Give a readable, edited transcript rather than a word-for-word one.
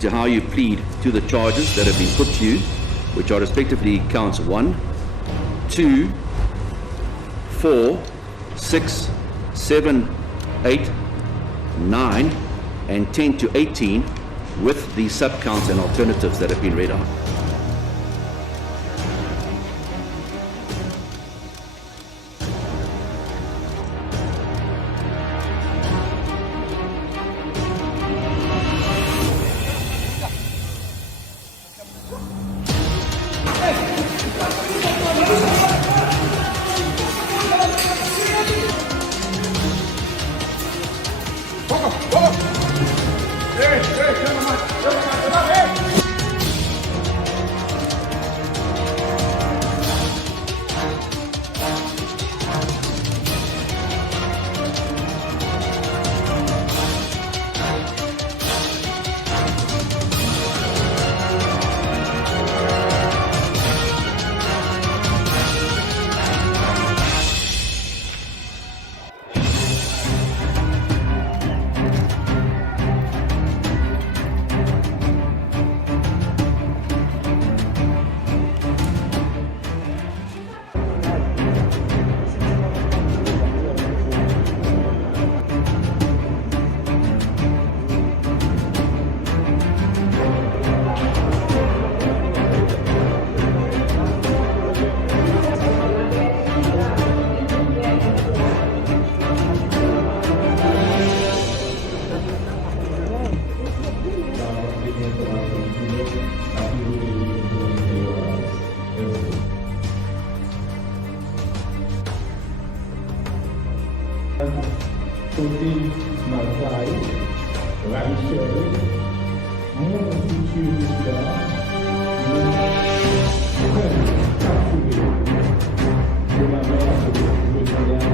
to how you plead to the charges that have been put to you, which are respectively counts 1, 2, 4, 6, 7, 8, 9, and 10 to 18, with the sub-counts and alternatives that have been read out. Tutti malfai, ravvisori, non difficilità, non cattiveria, della vera